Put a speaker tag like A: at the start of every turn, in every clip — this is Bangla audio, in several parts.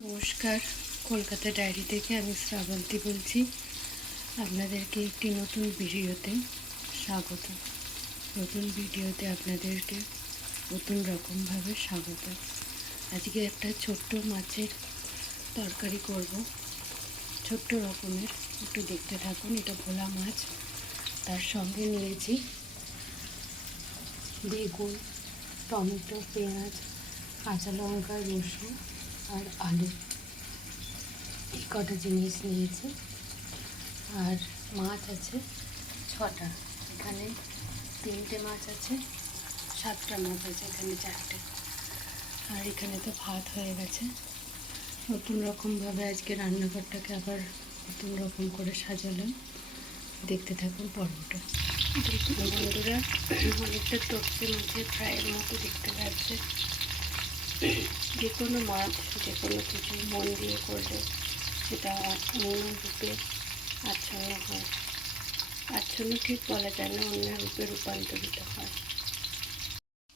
A: নমস্কার। কলকাতা ডায়েরি থেকে আমি শ্রাবন্তী বলছি। আপনাদেরকে একটি নতুন ভিডিওতে স্বাগত। নতুন ভিডিওতে আপনাদেরকে নতুন রকমভাবে স্বাগত। আজকে একটা ছোট্ট মাছের তরকারি করব। ছোট্ট রকমের, একটু দেখতে থাকুন, এটা ভোলা মাছ। তার সঙ্গে নিয়েছি বেগুন, টমেটো, পেঁয়াজ, কাঁচা লঙ্কা, রসুন। আর আলু। এই কটা জিনিস নিয়েছি। আর মাছ আছে ছটা। এখানে তিনটে মাছ আছে সাতটা মাছ আছে এখানে চারটে। আর এখানে তো ভাত হয়ে গেছে। নতুন রকমভাবে আজকে রান্নাঘরটাকে আবার নতুন রকম করে সাজালাম। দেখতে থাকুন পর্বটা। বন্ধুরা অনেকটা টপসে মাছের ফ্রাইয়ের মতো দেখতে লাগছে। যে কোনো মাছ যে কোনো কিছু মন দিয়ে করলে সেটা অন্য রূপে আচ্ছন্ন হয়। আচ্ছন্ন ঠিক বলা যায় না অন্য রূপে রূপান্তরিত হয়।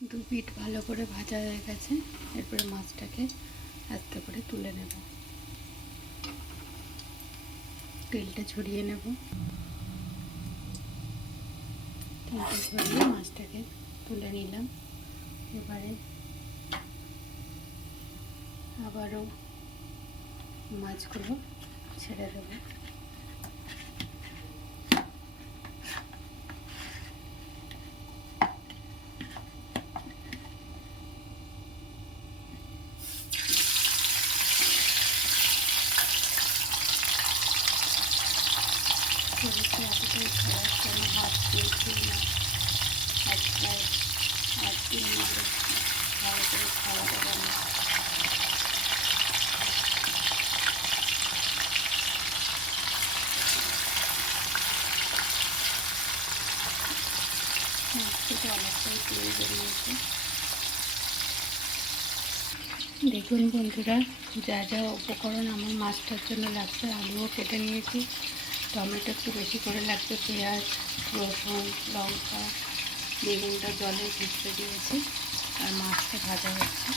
A: দু পিঠ ভালো করে ভাজা হয়ে গেছে, এরপরে মাছটাকে আস্তে করে তুলে নেব। তেলটা ছড়িয়ে নেব। তেলটা ছড়িয়ে মাছটাকে তুলে নিলাম। এবারে আবারও মাছগুলো ছেড়ে দেবো। এতটাই খারাপ কেন হাত চলছে না আজ প্রায় আট দিন মতো ভালো করে খাওয়া দাওয়া না মাছ থেকে অনেকটাই তেল বেরিয়েছে দেখুন বন্ধুরা, যা যা উপকরণ আমার মাছটার জন্য লাগছে, আলুও কেটে নিয়েছি। টমেটো একটু বেশি করে লাগছে, পেঁয়াজ, রসুন, লঙ্কা, বেগুনটা জলে ভিজতে দিয়েছি, আর মাছটা ভাজা হচ্ছে।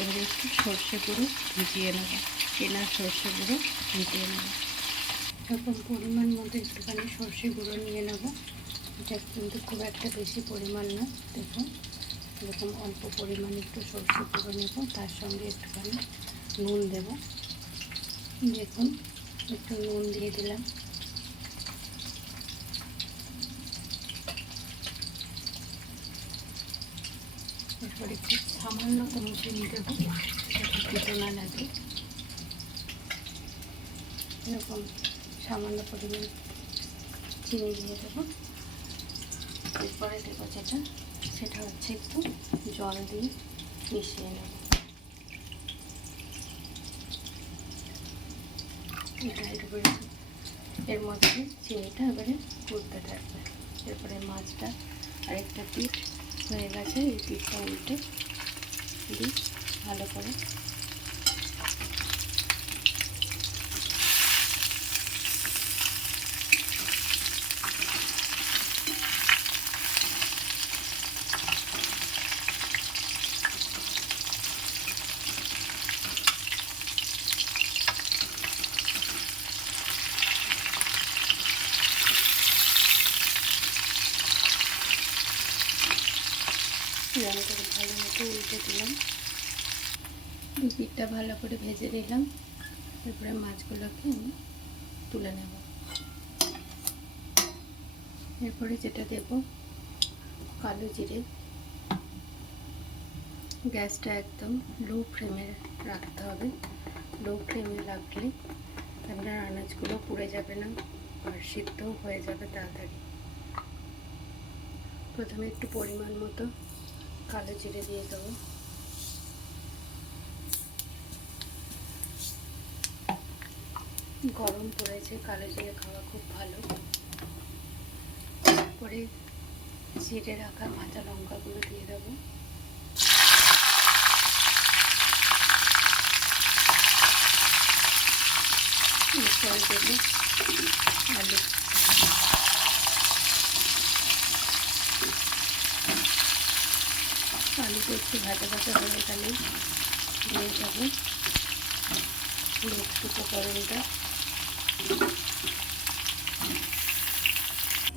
A: এবারে একটু সর্ষে গুঁড়ো ভিজিয়ে নেব। কেনা সর্ষে গুঁড়ো ভিজিয়ে নেব। এরকম পরিমাণ মতো একটুখানি সর্ষে গুঁড়ো নিয়ে নেব, এটা কিন্তু খুব একটা বেশি পরিমাণ না, দেখুন। এরকম অল্প পরিমাণ একটু সর্ষে গুঁড়ো নেব, তার সঙ্গে একটুখানি নুন দেব। দেখুন, একটু নুন দিয়ে দিলাম। এরপর একটু সামান্য কোনো চিনি দেবো না লাগে। এরকম সামান্য পরিমাণ চিনি দিয়ে দেবো। এরপরে দেবো যেটা সেটা হচ্ছে একটু জল দিয়ে মিশিয়ে নেব। এটা এরপরে এর মধ্যে চিনিটা এবারে ঘুরতে থাকবে। এরপরে মাছটা আরেকটা পিঠ হয়ে গেছে, এই পিঠটা উল্টে দিই ভালো করে এরকম করে ভালো দিলাম। দু ভালো করে ভেজে নিলাম। তারপরে মাছগুলোকে আমি তুলে নেব। এরপরে যেটা দেব, কালো জিরে। গ্যাসটা একদম লো ফ্লেমে রাখতে হবে। লো ফ্লেমে রাখলে আপনার আনাজগুলো পুড়ে যাবে না আর সিদ্ধও হয়ে যাবে তাড়াতাড়ি। প্রথমে একটু পরিমাণ মতো কালো জিরে দিয়ে দেবো। গরম পড়েছে, কালো জিরে খাওয়া খুব ভালো। তারপরে জিরে রাখা কাঁচা লঙ্কাগুলো দিয়ে দেবো। আলু। আলুটা একটু ভাজা ভাজা হয়ে গেলেই দিয়ে যাব নেক্সট উপকরণটা।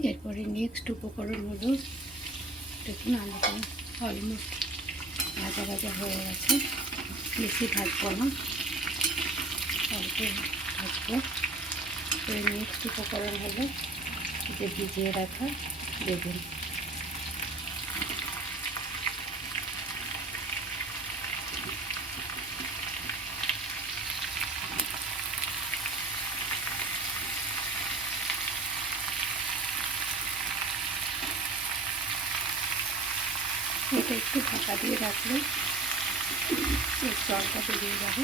A: এরপরে নেক্সট উপকরণ হলো, দেখুন আলুটা অলমোস্ট ভাজা ভাজা হয়ে গেছে। বেশি ভাজবো না, অল্প ভাজবো। এরপরে নেক্সট উপকরণ হলো যে ভিজিয়ে রাখা বেগুন। এটা একটু ঢাকা দিয়ে রাখলে এর জলটা বেরিয়ে যাবে।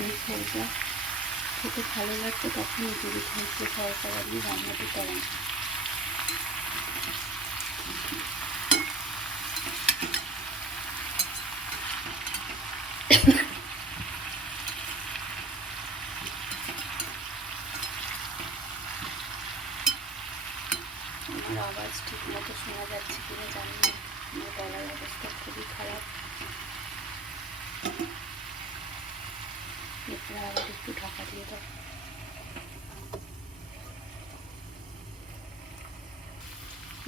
A: এই ঝোলটা খেতে ভালো লাগতো তখন এই যদি ঝোলকে আপনি রান্নাতে করেন আমার আওয়াজ ঠিক মতো শোনা যাচ্ছে কিনা জানি না। আমার গলার অবস্থা খুবই খারাপ। আবার একটু ঢাকা দিয়ে দাও।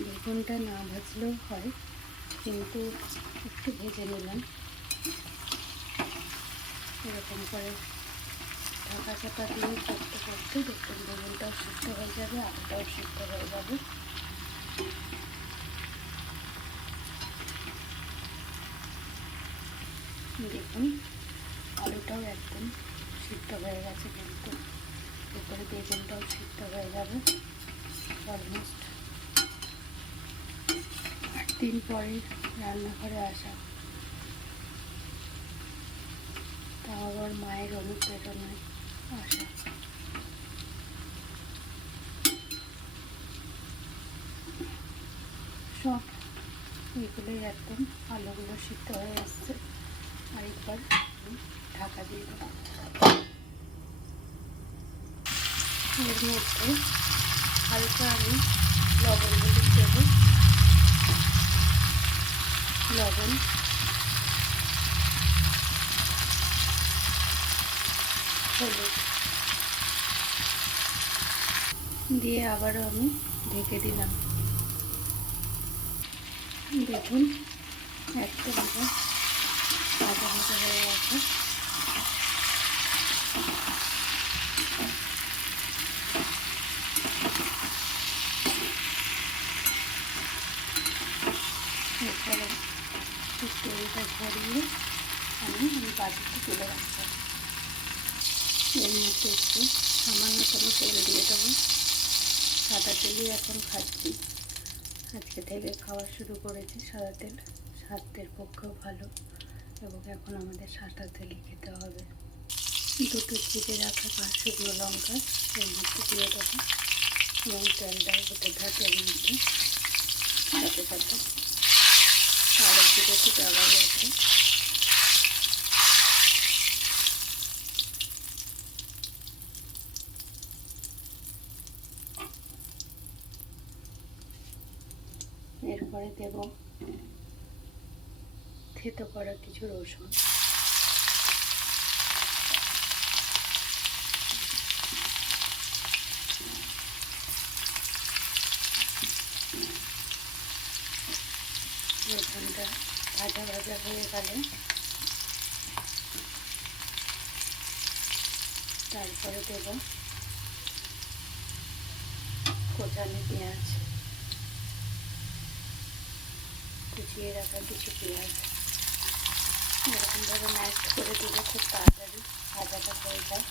A: বেগুনটা না ভাজলেও হয়, কিন্তু একটু ভেজে নিলাম। এরকম করে ঢাকা চাপা দিয়ে করতে করতে দেখুন বেগুনটাও সিদ্ধ হয়ে যাবে, আলুটাও সিদ্ধ হয়ে যাবে। দেখুন। আলুটাও একদম সিদ্ধ হয়ে গেছে কিন্তু। এরপরে বেগুনটাও সিদ্ধ হয়ে যাবে। অলমোস্ট আট দিন পরে রান্নাঘরে আসা। তাও আবার মায়ের অনুপ্রেরণায় আসা। সব এগুলোই একদম আলুগুলো সিদ্ধ হয়ে আসছে। দিয়ে এর মধ্যে হালকা আমি লবণ হলুদ লবণ। দিয়ে আবারও আমি ঢেকে দিলাম। দেখুন, একটা ভাজা হয়ে গেছে আমি বাটিতে তুলে এর মধ্যে একটু দিয়ে দেবো সাদা তেলই এখন খাচ্ছি আজকে থেকে খাওয়া শুরু করেছি সাদা তেল স্বাস্থ্যের পক্ষেও ভালো। এবং এখন আমাদের সাদা তেলই খেতে হবে। দুটো চিপে রাখা পাঁচ শুকনো লঙ্কা এর মধ্যে দিয়ে দেবো। এবং তেলটা হতে থাকে মধ্যে সাথে সাথে সাদা চিপে একটু দেওয়া হয়েছে এরপরে দেব থেতো করা কিছু রসুন ভাজা ভাজা হয়ে গেলে তারপরে দেব কোচানো পেঁয়াজ। কুচিয়ে রাখা কিছু পেঁয়াজ। এরকমভাবে ম্যাশ করে দিলে খুব তাড়াতাড়ি ভাজাটা হয়ে যায়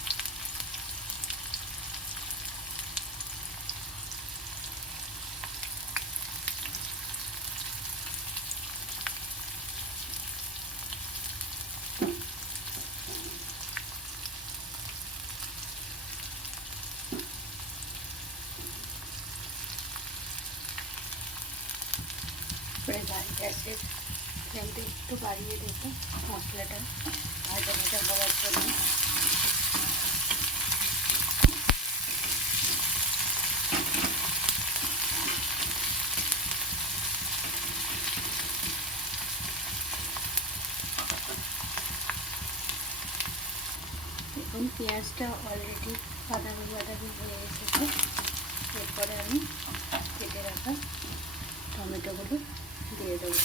A: করে গাড়ি গ্যাসের তেলটা একটু বাড়িয়ে দেবো মশলাটা ভাজাটা হওয়ার জন্য। দেখুন পেঁয়াজটা অলরেডি বাদামি বাদামি হয়ে এসেছে। এরপরে আমি কেটে রাখা টমেটোগুলো দিয়ে দেবো।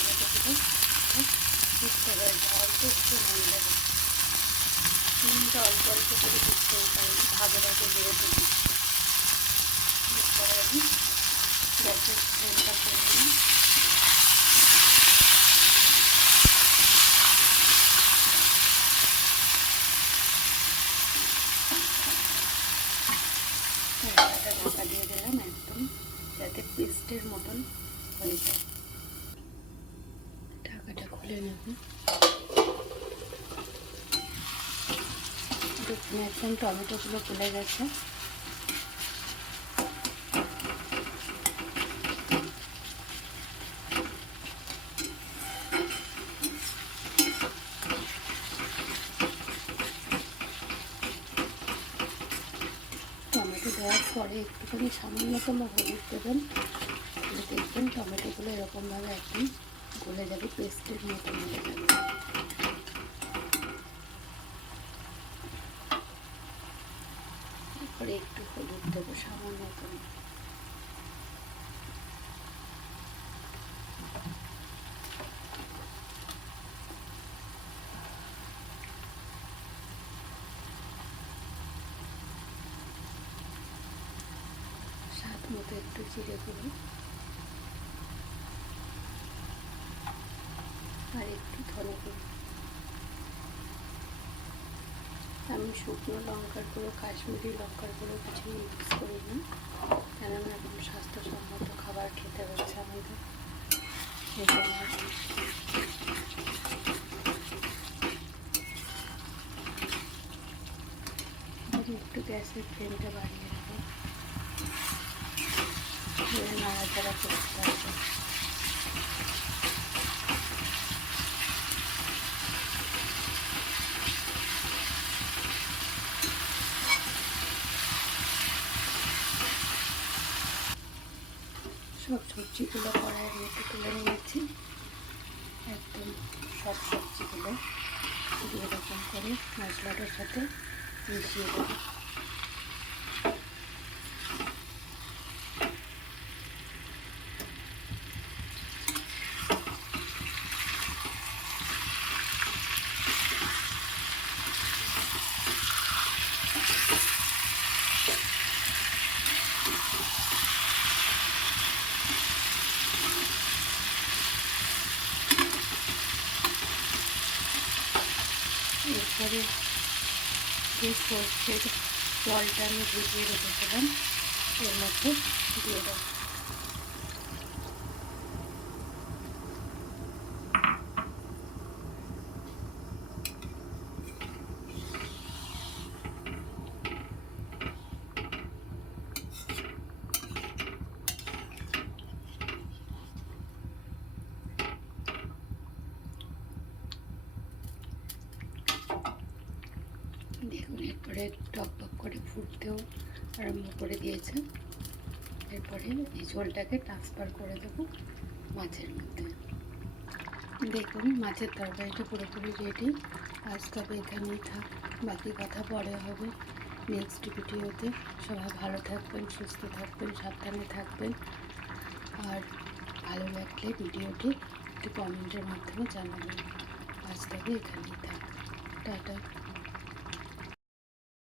A: টমেটোগুলো সিদ্ধ হয়ে যায় অল্প একটু নুন লাগে নুনটা অল্প অল্প করে দিতেই পারি ভাগে ভাগে যেহেতু দিচ্ছি এরপরে আমি গ্যাসের ফ্লেমটা করে নিই কড়াইটা ঢাকা দিয়ে দিলাম একদম যাতে পেস্টের মতন হয়ে যায় ঢাকাটা খুলে নেব একদম টমেটোগুলো ফুলে গেছে। টমেটো দেওয়ার পরে একটুখানি সামান্যতম হলুদ দেবেন। দেখবেন টমেটোগুলো এরকমভাবে একদম গলে যাবে পেস্টের মতো যাবে তারপরে একটু হলুদ দেবো স্বাদ মতো একটু জিরে গুঁড়ো। আর একটু ধনে আমি শুকনো লঙ্কার গুঁড়ো, কাশ্মীরি লঙ্কার গুঁড়ো কিছু ইউজ করি না কেননা এখন স্বাস্থ্যসম্মত খাবার খেতে হচ্ছে আমাদের। একটু গ্যাসের ফ্লেমটা বাড়িয়ে দেবো নাড়াচাড়া করতে হবে। সব সবজিগুলো কড়াইয়ের মধ্যে তুলে নিয়েছি। একদম সব সবজিগুলো এরকম করে মশলাটার সাথে মিশিয়ে দেবো। এরপরে যে সর্ষের জলটা আমি ভিজিয়ে রেখেছিলাম এর মধ্যে দিয়ে দেবো দেখুন এরপরে টক টক করে ফুটতেও আরম্ভ করে দিয়েছে। এরপরে এই ঝোলটাকে ট্রান্সফার করে দেবো মাছের মধ্যে। দেখুন, মাছের তরকারিটা পুরোপুরি রেডি আজ তবে এখানেই থাক, বাকি কথা পরে হবে। নেক্সট ভিডিওতে সবাই ভালো থাকবেন, সুস্থ থাকবেন, সাবধানে থাকবেন। আর ভালো লাগলে ভিডিওটি একটু কমেন্টের মাধ্যমে জানাবেন। আজ তবে এখানেই থাক। টাটা।